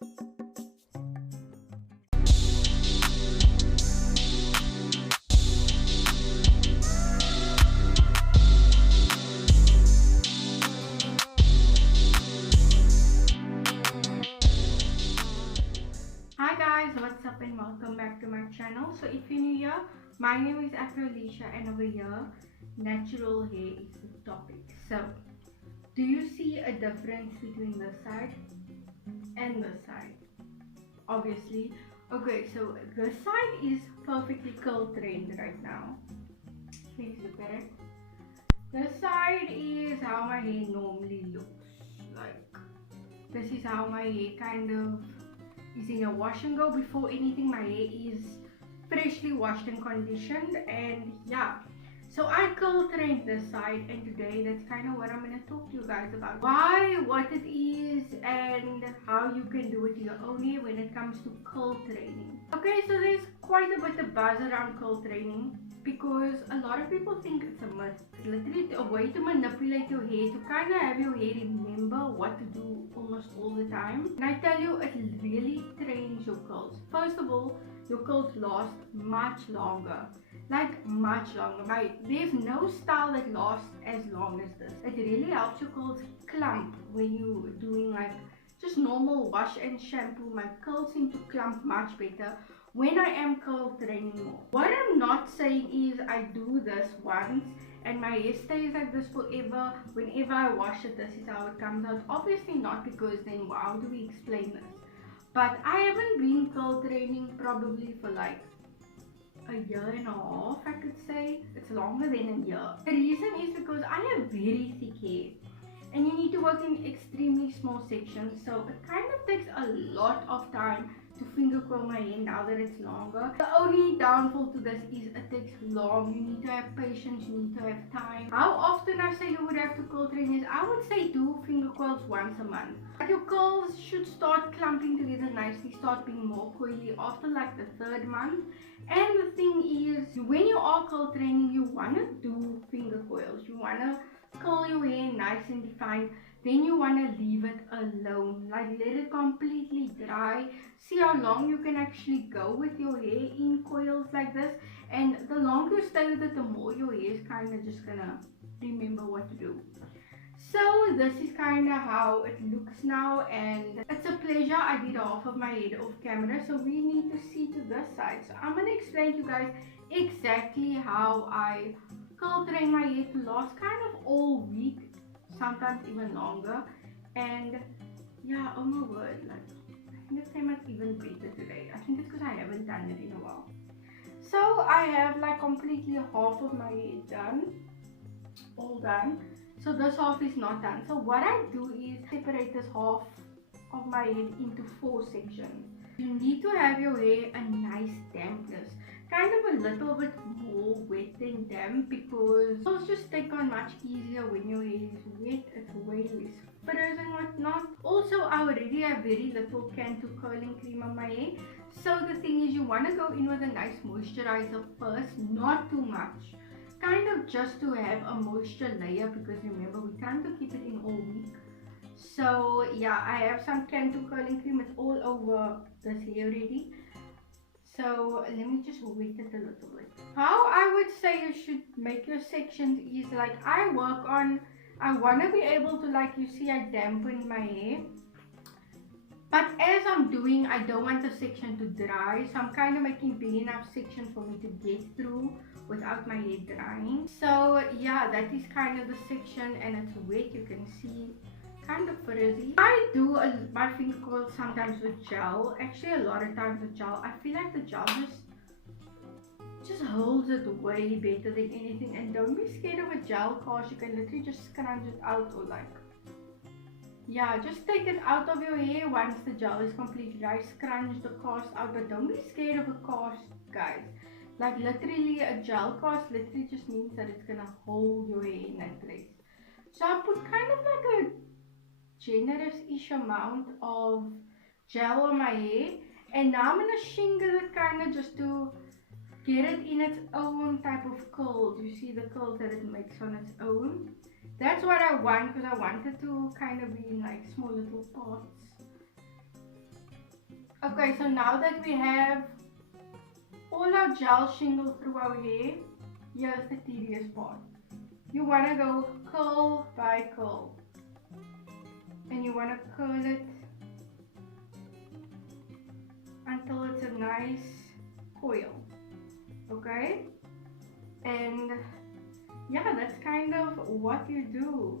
Hi guys, what's up and welcome back to my channel. So if you're new here, my name is Afrolecia and over here, natural hair is the topic. So, do you see a difference between this side and this side? Obviously. Okay, so this side is perfectly curl trained right now. Please look at it. This side is how my hair normally looks. Like, this is how my hair kind of is in a wash and go. Before anything, my hair is freshly washed and conditioned, and yeah, so I curl trained this side, and today that's kind of what I'm going to talk to you guys about. Why, what it is, and how you can do it your own hair when it comes to curl training. Okay, so there's quite a bit of buzz around curl training because a lot of people think it's a myth. It's literally a way to manipulate your hair, to kind of have your hair remember what to do almost all the time. And I tell you, it really trains your curls. First of all, your curls last much longer. Like much longer. There's no style that lasts as long as this. It really helps your curls clump when you're doing like just normal wash and shampoo. My curls seem to clump much better when I am curl training more. What I'm not saying is I do this once and my hair stays like this forever. Whenever I wash it, this is how it comes out. Obviously not, because then how do we explain this? But I haven't been curl training probably for like a year and a half, I could say. It's longer than a year. The reason is because I have very thick hair and you need to work in extremely small sections, so it kind of takes a lot of time to finger curl my hair now that it's longer. The only downfall to this is it takes long. You need to have patience, you need to have time. How often I say you would have to curl train is, I would say do finger curls once a month. Like your curls should start clumping together nicely, start being more coily after like the third month. And the thing is, when you are curl training, you want to do finger coils. You want to curl your hair nice and defined. Then you want to leave it alone. Like let it completely dry. See how long you can actually go with your hair in coils like this. And the longer you stay with it, the more your hair is kind of just going to remember what to do. So this is kind of how it looks now, and it's a pleasure. I did half of my head off camera, so we need to see to this side. So I'm going to explain to you guys exactly how I curl train my hair to last kind of all week, sometimes even longer. And yeah, oh my word, like I think it came out even better today. I think it's because I haven't done it in a while. So I have like completely half of my hair done, all done. So this half is not done. So what I do is separate this half of my head into 4 sections. You need to have your hair a nice dampness, kind of a little bit more wet than damp, because those just stick on much easier when your hair is wet. It's way less frizz and whatnot. Also, I already have very little Cantu curling cream on my hair. So the thing is, you want to go in with a nice moisturizer first, not too much. Kind of just to have a moisture layer, because remember we're trying to keep it in all week. So yeah, I have some Cantu curling cream. It's all over this hair already. So let me just wet it a little bit. How I would say you should make your sections is like I want to be able to, like you see, I dampen my hair. But as I'm doing, I don't want the section to dry, so I'm kind of making big enough section for me to get through without my hair drying. So yeah, that is kind of the section, and it's wet. You can see kind of frizzy. I do my finger coils sometimes with gel. Actually, a lot of times with gel. I feel like the gel just holds it way better than anything. And don't be scared of a gel cast. You can literally just scrunch it out, or like, yeah, just take it out of your hair once the gel is completely dry. Scrunch the cast out, but don't be scared of a cast, guys. Like literally a gel cast literally just means that it's gonna hold your hair in that place. So I put kind of like a generous-ish amount of gel on my hair, and now I'm gonna shingle it kind of just to get it in its own type of curls. You see the curls that it makes on its own. That's what I want, because I wanted to kind of be in like small little pots. Okay, so now that we have all our gel shingle through our hair, here's the tedious part. You want to go curl by curl, and you want to curl it until it's a nice coil, okay? And yeah, that's kind of what you do.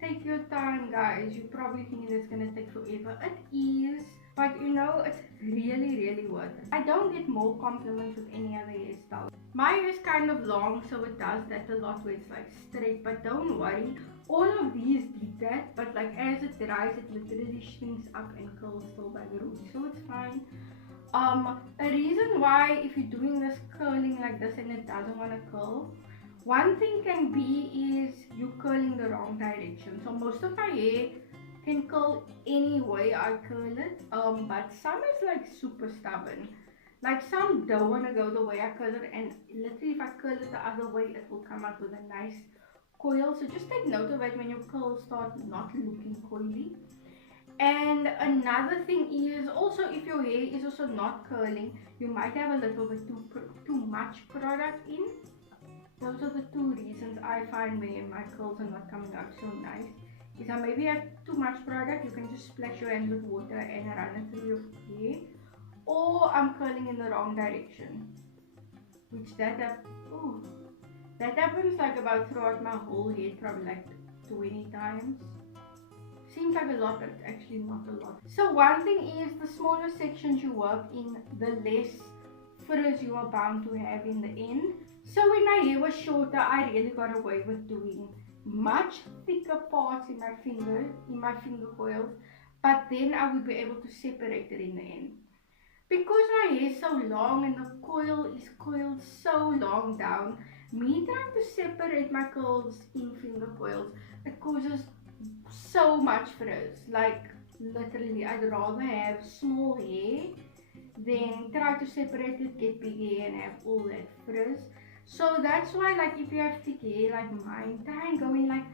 Take your time, guys. You probably think it's gonna take forever. It is, but you know, it's really worth it. I don't get more compliments with any other hairstyle. My hair is kind of long, so it does that a lot where it's like straight, but don't worry, all of these did that, but like as it dries, it literally shrinks up and curls still by the root, so it's fine. A reason why if you're doing this curling like this and it doesn't want to curl, one thing can be is you curling the wrong direction. So most of my hair can curl any way I curl it, but some is like super stubborn. Like some don't want to go the way I curl it, and literally if I curl it the other way, it will come out with a nice coil. So just take note of it when your curls start not looking coily. And another thing is also, if your hair is also not curling, you might have a little bit too much product in. Those are the two reasons I find when my curls are not coming out so nice. If I maybe have too much product, you can just splash your hands with water and run it through your hair. Or I'm curling in the wrong direction, which that happens like about throughout my whole head, probably like 20 times. Seems like a lot, but it's actually not a lot. So one thing is, the smaller sections you work in, the less frizz you are bound to have in the end. So when my hair was shorter, I really got away with doing much thicker parts in my finger coils, but then I would be able to separate it in the end. Because my hair is so long and the coil is coiled so long down, me trying to separate my curls in finger coils, it causes so much frizz. Like literally, I'd rather have small hair than try to separate it, get big hair and have all that frizz. So that's why, like, if you have thick hair like mine, try and go in like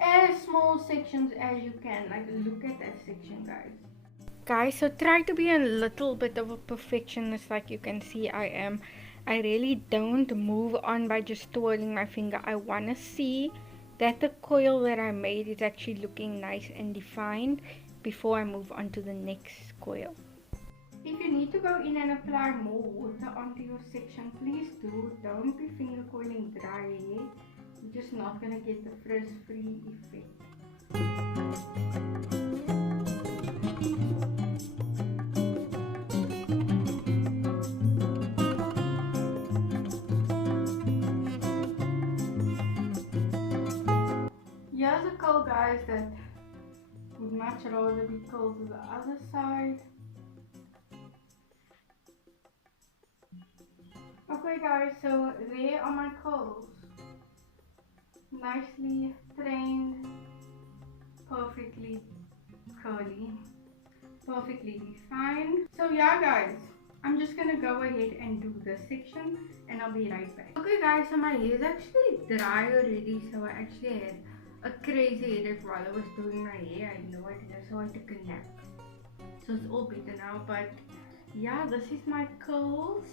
as small sections as you can. Like, look at that section, guys. So try to be a little bit of a perfectionist, like you can see I am. I really don't move on by just twirling my finger. I want to see that the coil that I made is actually looking nice and defined before I move on to the next coil. If you need to go in and apply more water onto your section, please do. Don't be finger coiling dry hair. You're just not going to get the frizz-free effect. Here's a curl, guys, that would much rather be curled to the other side. Okay guys, so there are my curls. Nicely trained, perfectly curly, perfectly defined. So yeah guys, I'm just gonna go ahead and do this section and I'll be right back. Okay guys, so my hair is actually dry already, so I actually had a crazy headache while I was doing my hair. I had no idea, so I took a nap. So it's all better now, but yeah, this is my curls.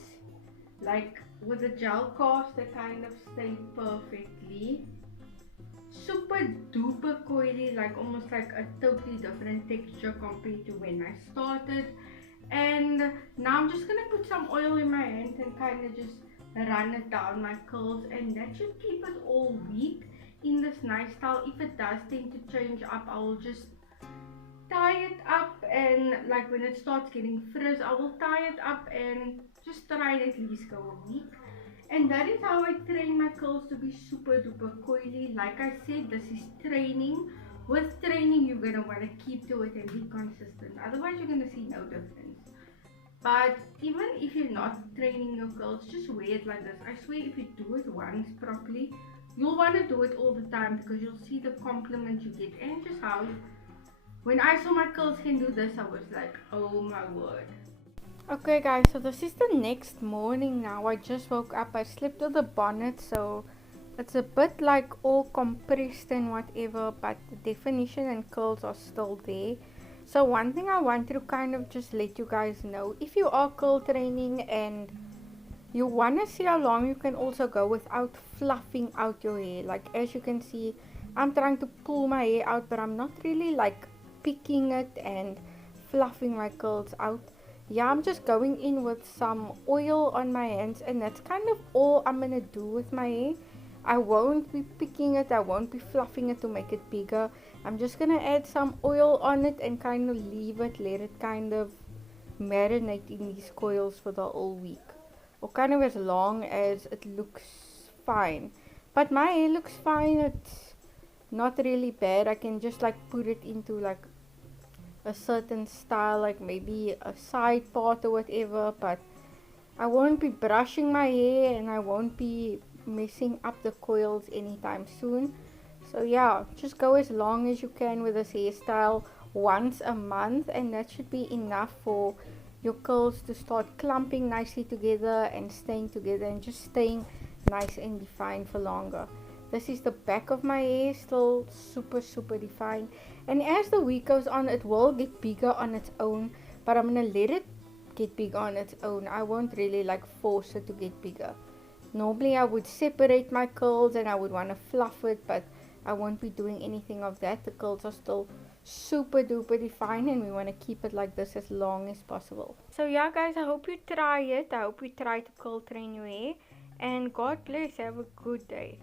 Like with the gel cast, they kind of stay perfectly. Super duper coily, like almost like a totally different texture compared to when I started. And now I'm just gonna put some oil in my hand and kind of just run it down my curls, and that should keep it all weak in this nice style. If it does tend to change up, I will just tie it up, and like when it starts getting frizz, I will tie it up and just try and at least go a week. And that is how I train my curls to be super duper coily. Like I said, this is training. With training, you're gonna want to keep to it and be consistent, otherwise you're gonna see no difference. But even if you're not training your curls, just wear it like this. I swear, if you do it once properly, you'll want to do it all the time, because you'll see the compliment you get. And just how, when I saw my curls can do this, I was like, oh my word. Okay guys, so this is the next morning now. I just woke up. I slept with the bonnet, so it's a bit like all compressed and whatever, but the definition and curls are still there. So one thing I want to kind of just let you guys know, if you are curl training and you want to see how long you can also go without fluffing out your hair. Like as you can see, I'm trying to pull my hair out, but I'm not really like picking it and fluffing my curls out. Yeah, I'm just going in with some oil on my hands, and that's kind of all I'm gonna do with my hair. I won't be picking it, I won't be fluffing it to make it bigger. I'm just gonna add some oil on it and kind of leave it, let it kind of marinate in these coils for the whole week, or kind of as long as it looks fine. But my hair looks fine, it's not really bad. I can just like put it into like a certain style, like maybe a side part or whatever, but I won't be brushing my hair and I won't be messing up the coils anytime soon. So yeah, just go as long as you can with this hairstyle once a month, and that should be enough for your curls to start clumping nicely together and staying together and just staying nice and defined for longer. This is the back of my hair, still super defined, and as the week goes on it will get bigger on its own, but I'm gonna let it get big on its own. I won't really like force it to get bigger. Normally I would separate my curls and I would want to fluff it, but I won't be doing anything of that. The curls are still super duper defined and we want to keep it like this as long as possible. So yeah guys, I hope you try it. I hope you try to curl train your hair, and God bless. Have a good day.